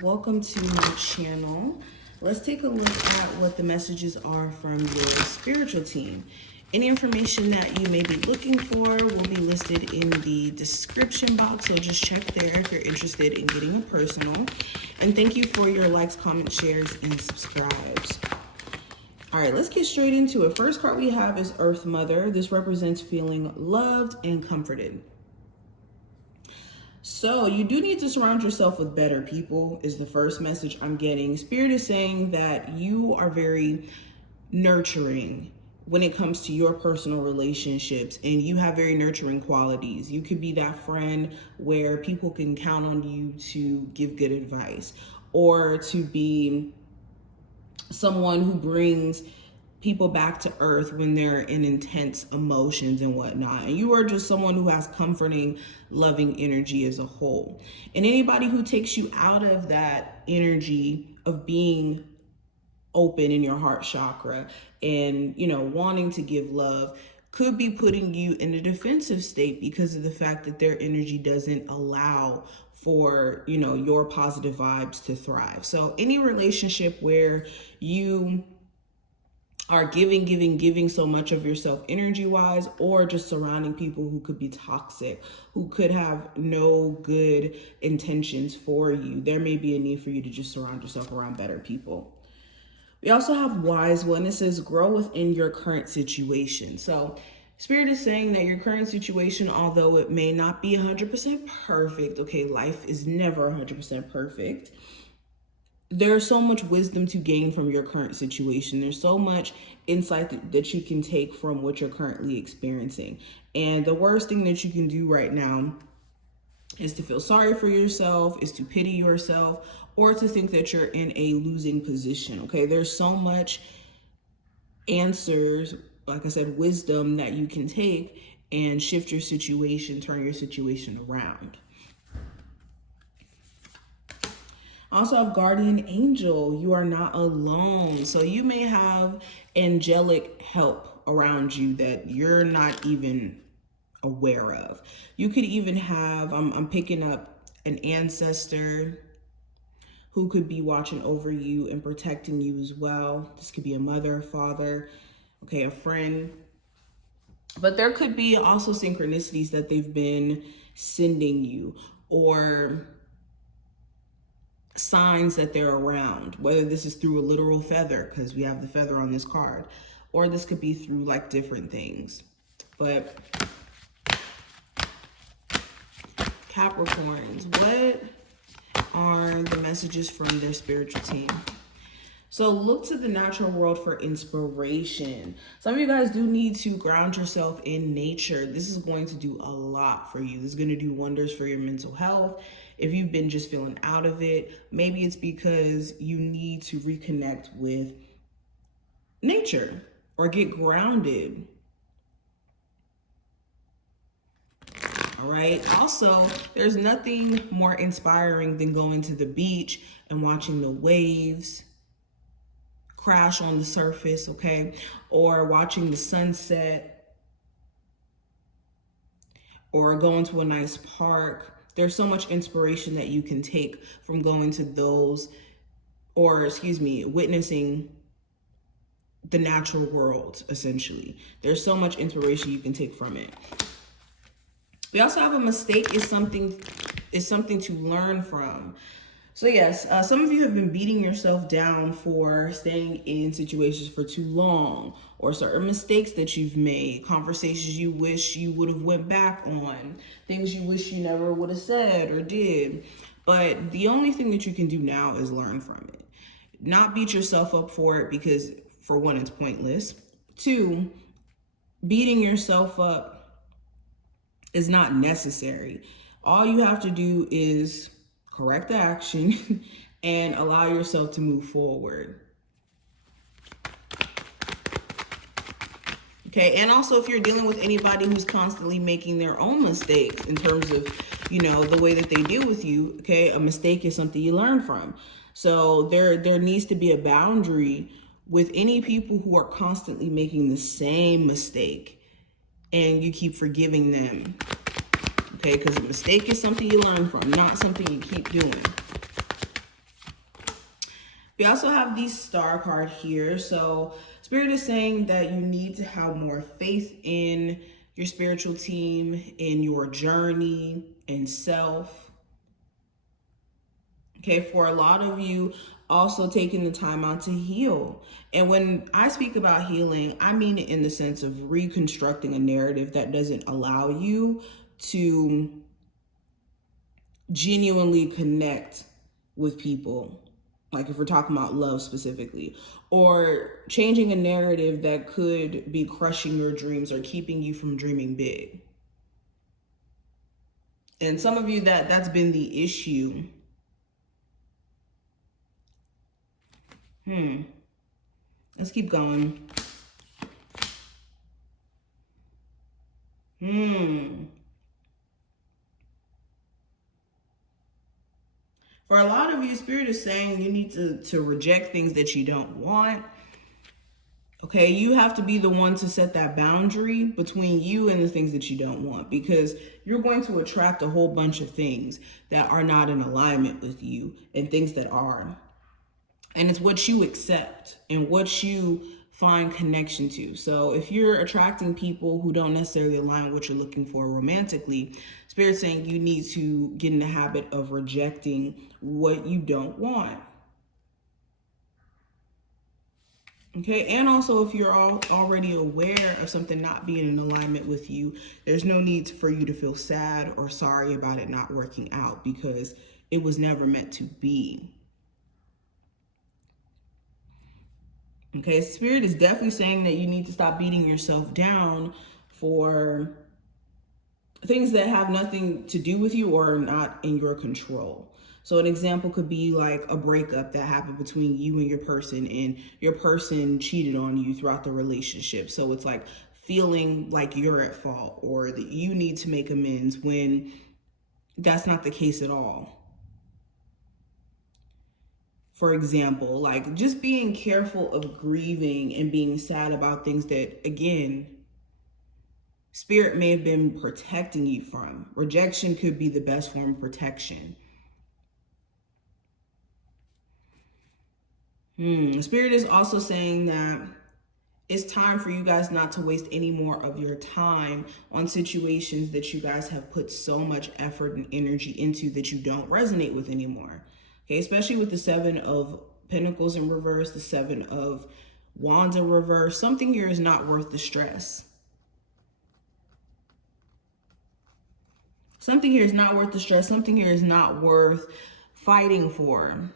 welcome to my channel. Let's take a look at what the messages are from your spiritual team. Any information that you may be looking for will be listed in the description box, so just check there if you're interested in getting a personal. And thank you for your likes, comments, shares, and subscribes. All right, let's get straight into it. First card we have is Earth Mother. This represents feeling loved and comforted. So you do need to surround yourself with better people is the first message I'm getting. Spirit is saying that you are very nurturing when it comes to your personal relationships, and you have very nurturing qualities. You could be that friend where people can count on you to give good advice, or to be someone who brings people back to earth when they're in intense emotions and whatnot. And you are just someone who has comforting, loving energy as a whole. And anybody who takes you out of that energy of being open in your heart chakra and, wanting to give love could be putting you in a defensive state because of the fact that their energy doesn't allow for, your positive vibes to thrive. So any relationship where you are giving so much of yourself energy wise, or just surrounding people who could be toxic, who could have no good intentions for you, there may be a need for you to just surround yourself around better people. We also have Wise One. It says grow within your current situation. So Spirit is saying that your current situation, although it may not be 100% perfect, okay, life is never 100% perfect. There's so much wisdom to gain from your current situation. There's so much insight that you can take from what you're currently experiencing. And the worst thing that you can do right now is to feel sorry for yourself, is to pity yourself, or to think that you're in a losing position, okay? There's so much answers, like I said, wisdom that you can take and shift your situation, turn your situation around. Also have Guardian Angel. You are not alone. So you may have angelic help around you that you're not even aware of. You could even have, I'm picking up an ancestor who could be watching over you and protecting you as well. This could be a mother, father, okay, a friend. But there could be also synchronicities that they've been sending you, or signs that they're around, whether this is through a literal feather, because we have the feather on this card, or this could be through like different things. But Capricorns, what are the messages from their spiritual team? So look to the natural world for inspiration. Some of you guys do need to ground yourself in nature. This is going to do a lot for you. This is going to do wonders for your mental health. If you've been just feeling out of it, maybe it's because you need to reconnect with nature or get grounded. All right. Also, there's nothing more inspiring than going to the beach and watching the waves crash on the surface, okay? Or watching the sunset, or going to a nice park. There's so much inspiration that you can take from going to those, or witnessing the natural world, essentially. There's so much inspiration you can take from it. We also have a mistake is something to learn from. So yes, some of you have been beating yourself down for staying in situations for too long, or certain mistakes that you've made, conversations you wish you would have went back on, things you wish you never would have said or did. But the only thing that you can do now is learn from it. Not beat yourself up for it, because for one, it's pointless. Two, beating yourself up is not necessary. All you have to do is correct the action and allow yourself to move forward. Okay, and also if you're dealing with anybody who's constantly making their own mistakes in terms of, the way that they deal with you, okay, a mistake is something you learn from. So there needs to be a boundary with any people who are constantly making the same mistake and you keep forgiving them. Okay, because a mistake is something you learn from, not something you keep doing. We also have the star card here. So Spirit is saying that you need to have more faith in your spiritual team, in your journey, in self. Okay, for a lot of you, also taking the time out to heal. And when I speak about healing, I mean it in the sense of reconstructing a narrative that doesn't allow you to genuinely connect with people. Like if we're talking about love specifically, or changing a narrative that could be crushing your dreams or keeping you from dreaming big. And some of you, that's been the issue. Let's keep going. For a lot of you, Spirit is saying you need to reject things that you don't want. Okay, you have to be the one to set that boundary between you and the things that you don't want, because you're going to attract a whole bunch of things that are not in alignment with you and things that are. And it's what you accept and what you find connection to. So if you're attracting people who don't necessarily align with what you're looking for romantically, Spirit's saying you need to get in the habit of rejecting what you don't want. Okay, and also if you're already aware of something not being in alignment with you, there's no need for you to feel sad or sorry about it not working out, because it was never meant to be. Okay, Spirit is definitely saying that you need to stop beating yourself down for things that have nothing to do with you or are not in your control. So an example could be like a breakup that happened between you and your person cheated on you throughout the relationship. So it's like feeling like you're at fault or that you need to make amends when that's not the case at all. For example, like just being careful of grieving and being sad about things that, again, Spirit may have been protecting you from. Rejection could be the best form of protection. Spirit is also saying that it's time for you guys not to waste any more of your time on situations that you guys have put so much effort and energy into that you don't resonate with anymore. Okay, especially with the Seven of Pentacles in reverse, the Seven of Wands in reverse. Something here is not worth the stress. Something here is not worth the stress. Something here is not worth fighting for.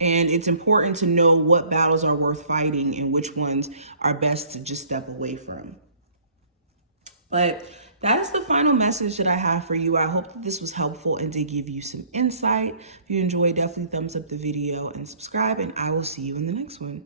And it's important to know what battles are worth fighting and which ones are best to just step away from. But that is the final message that I have for you. I hope that this was helpful and did give you some insight. If you enjoyed, definitely thumbs up the video and subscribe, and I will see you in the next one.